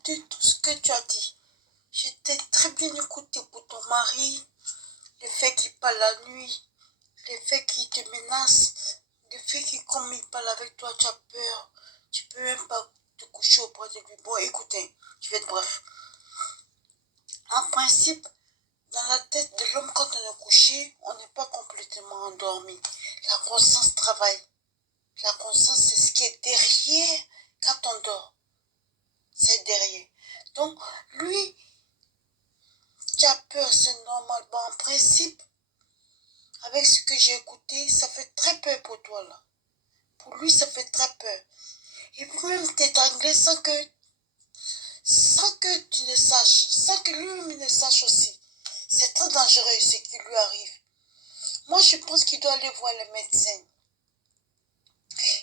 écouté tout ce que tu as dit. J'étais très bien écouté pour ton mari. Le fait qu'il parle la nuit, le fait qu'il te menace, le fait qu'il, comme il parle avec toi, tu as peur. Tu peux même pas te coucher auprès de lui. Bon, écoutez, je vais être bref. En principe, dans la tête de l'homme, quand on est couché, on n'est pas complètement endormi. La conscience travaille. La conscience, c'est ce qui est derrière quand on dort. C'est derrière. Donc, lui, tu as peur, c'est normal. Bon, en principe, avec ce que j'ai écouté, ça fait très peur pour toi, là. Pour lui, ça fait très peur. Il peut même t'étrangler sans que tu ne saches, sans que lui-même ne sache aussi. C'est très dangereux ce qui lui arrive. Moi, je pense qu'il doit aller voir le médecin.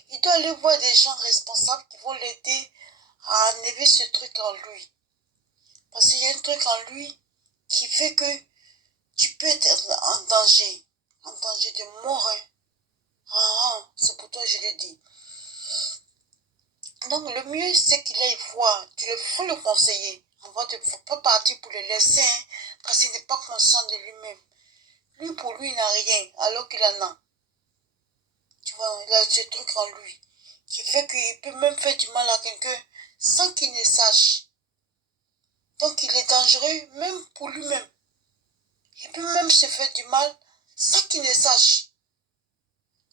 Il doit aller voir des gens responsables qui vont l'aider à enlever ce truc en lui. Parce qu'il y a un truc en lui qui fait que tu peux être en danger de mort. C'est pour toi que je l'ai dit. Donc le mieux c'est qu'il aille voir, faut le conseiller. Il ne faut pas partir pour le laisser, parce qu'il n'est pas conscient de lui-même. Lui, pour lui, il n'a rien, alors qu'il en a. Tu vois, il a ce truc en lui, qui fait qu'il peut même faire du mal à quelqu'un sans qu'il ne sache. Donc il est dangereux même pour lui-même. Il peut même se faire du mal sans qu'il ne sache.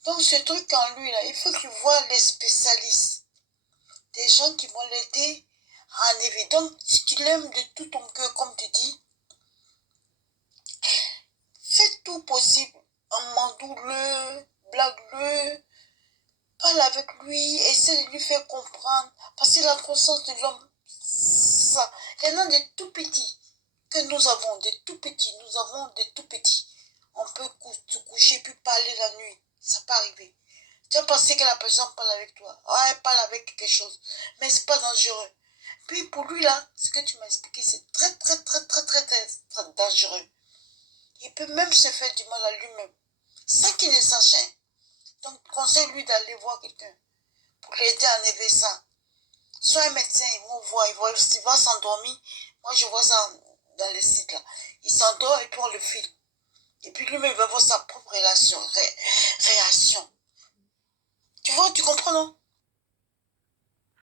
Donc ce truc en lui, là, il faut qu'il voie les spécialistes. Des gens qui vont l'aider à enlever. Donc si tu l'aimes de tout ton cœur, comme tu dis, fais tout possible. Mandoule-le, blague-le, parle avec lui, essaie de lui faire comprendre. Parce que la conscience de l'homme, ça, il y en a des tout petits que nous avons, des tout petits. Nous avons des tout petits. On peut se coucher puis parler la nuit. Ça peut arriver. Tu vas penser que la personne parle avec toi. Ah, elle parle avec quelque chose. Mais c'est pas dangereux. Puis pour lui là, ce que tu m'as expliqué, c'est très dangereux. Il peut même se faire du mal à lui-même. Sans qu'il ne sache. Donc conseille-lui d'aller voir quelqu'un pour l'aider à enlever ça. Soit un médecin, il va s'endormir. Moi je vois ça dans les sites là. Il s'endort et puis on le file. Et puis lui-même il va avoir sa propre réaction. Tu vois, tu comprends non?